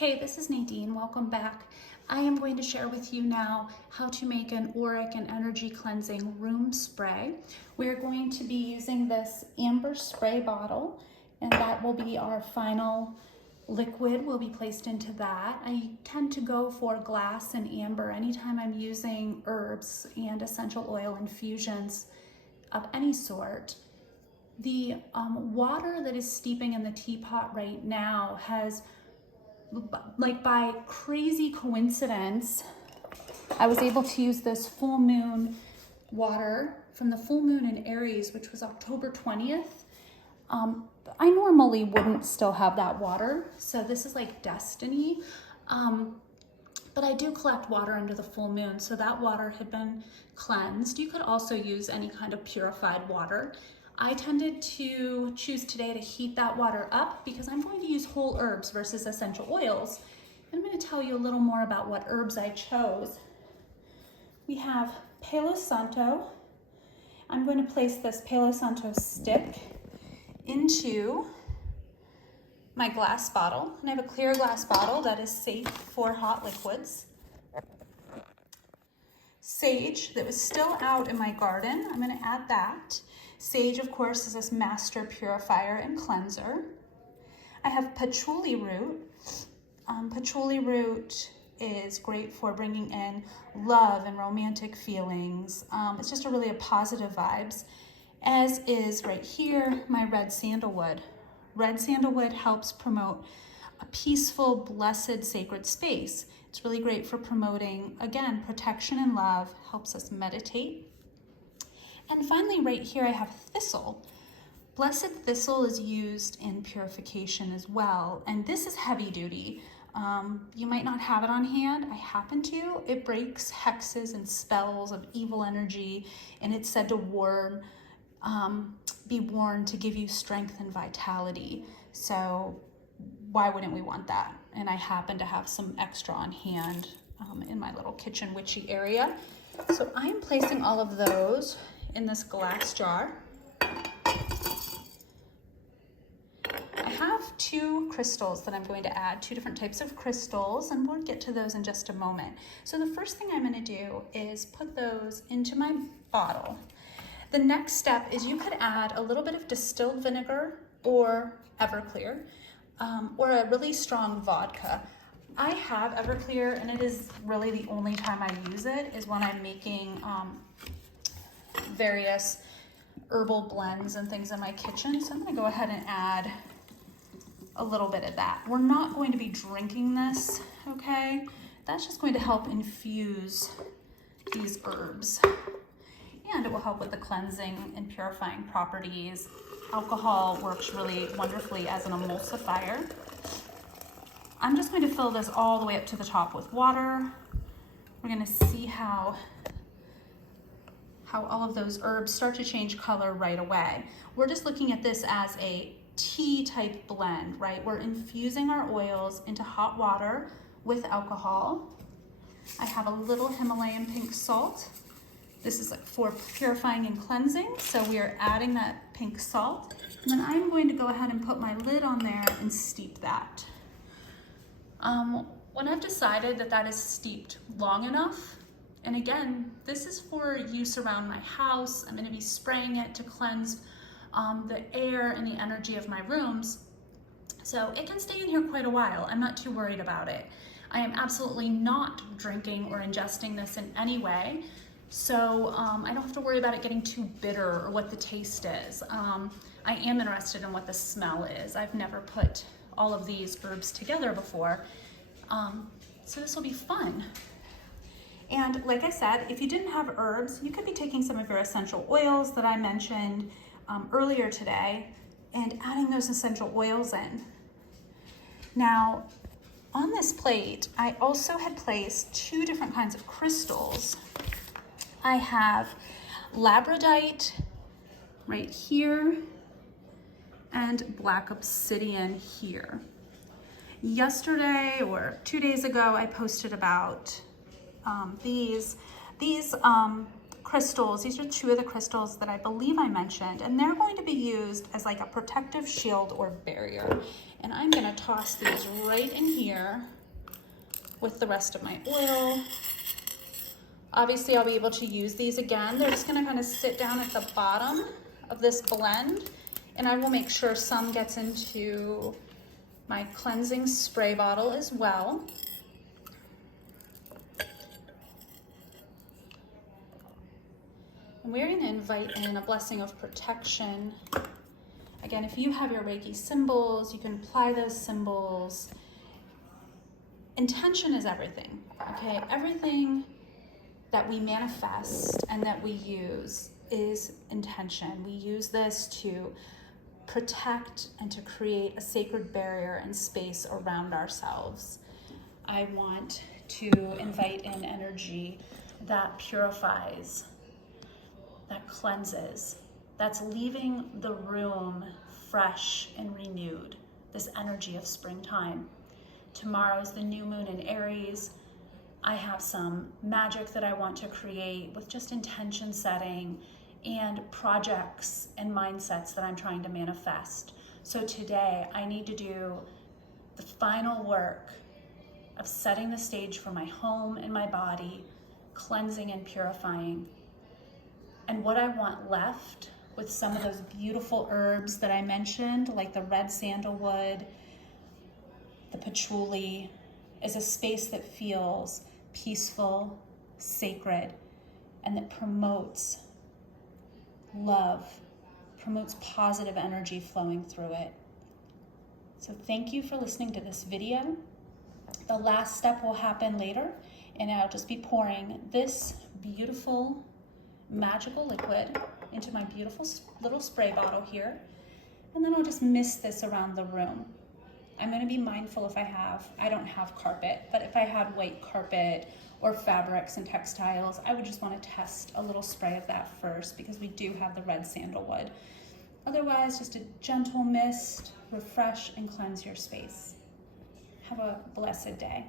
Hey, this is Nadine. Welcome back. I am going to share with you now how to make an Auric and energy cleansing room spray. We're going to be using this amber spray bottle, and that will be our final liquid will be placed into that. I tend to go for glass and amber anytime I'm using herbs and essential oil infusions of any sort. The water that is steeping in the teapot right now has, like by crazy coincidence, I was able to use this full moon water from the full moon in Aries, which was October 20th. I normally wouldn't still have that water, so this is like destiny. But I do collect water under the full moon, so that water had been cleansed. You could also use any kind of purified water. I tended to choose today to heat that water up because I'm going to use whole herbs versus essential oils. And I'm going to tell you a little more about what herbs I chose. We have Palo Santo. I'm going to place this Palo Santo stick into my glass bottle. And I have a clear glass bottle that is safe for hot liquids. Sage that was still out in my garden, I'm going to add that. Sage, of course, is this master purifier and cleanser. I have patchouli root. Patchouli root is great for bringing in love and romantic feelings. It's just a positive vibes, as is right here my red sandalwood. Red sandalwood helps promote a peaceful, blessed, sacred space. It's really great for promoting, again, protection and love, helps us meditate. And finally, right here, I have thistle. Blessed thistle is used in purification as well. And this is heavy duty. You might not have it on hand. I happen to. It breaks hexes and spells of evil energy. And it's said to be worn to give you strength and vitality. So why wouldn't we want that? And I happen to have some extra on hand in my little kitchen witchy area. So I'm placing all of those in this glass jar. I have two crystals that I'm going to add, two different types of crystals, and we'll get to those in just a moment. So the first thing I'm going to do is put those into my bottle. The next step is you could add a little bit of distilled vinegar or Everclear, or a really strong vodka. I have Everclear, and it is really the only time I use it is when I'm making various herbal blends and things in my kitchen. So I'm going to go ahead and add a little bit of that. We're not going to be drinking this, okay? That's just going to help infuse these herbs. And it will help with the cleansing and purifying properties. Alcohol works really wonderfully as an emulsifier. I'm just going to fill this all the way up to the top with water. We're going to see how all of those herbs start to change color right away. We're just looking at this as a tea type blend, right? We're infusing our oils into hot water with alcohol. I have a little Himalayan pink salt. This is for purifying and cleansing, so we are adding that pink salt. And then I'm going to go ahead and put my lid on there and steep that. When I've decided that that is steeped long enough, and again, this is for use around my house. I'm going to be spraying it to cleanse the air and the energy of my rooms. So it can stay in here quite a while. I'm not too worried about it. I am absolutely not drinking or ingesting this in any way. So I don't have to worry about it getting too bitter or what the taste is. I am interested in what the smell is. I've never put all of these herbs together before. So this will be fun. And like I said, if you didn't have herbs, you could be taking some of your essential oils that I mentioned earlier today and adding those essential oils in. Now, on this plate, I also had placed two different kinds of crystals. I have labradorite right here and black obsidian here. Yesterday or 2 days ago, I posted about these crystals. These are two of the crystals that I believe I mentioned, and they're going to be used as like a protective shield or barrier. And I'm gonna toss these right in here with the rest of my oil. Obviously, I'll be able to use these again. They're just gonna kind of sit down at the bottom of this blend, and I will make sure some gets into my cleansing spray bottle as well. And we're going to invite in a blessing of protection. Again, if you have your Reiki symbols, you can apply those symbols. Intention is everything, okay? Everything that we manifest and that we use is intention. We use this to protect and to create a sacred barrier and space around ourselves. I want to invite in energy that purifies, that cleanses, that's leaving the room fresh and renewed, this energy of springtime. Tomorrow is the new moon in Aries. I have some magic that I want to create with just intention setting and projects and mindsets that I'm trying to manifest. So today I need to do the final work of setting the stage for my home and my body, cleansing and purifying. And what I want left with some of those beautiful herbs that I mentioned, like the red sandalwood, the patchouli, is a space that feels peaceful, sacred, and that promotes love, promotes positive energy flowing through it. So thank you for listening to this video. The last step will happen later, and I'll just be pouring this beautiful magical liquid into my beautiful little spray bottle here, and then I'll just mist this around the room. I'm going to be mindful if I don't have carpet, but if I had white carpet or fabrics and textiles, I would just want to test a little spray of that first because we do have the red sandalwood. Otherwise, just a gentle mist, refresh and cleanse your space. Have a blessed day.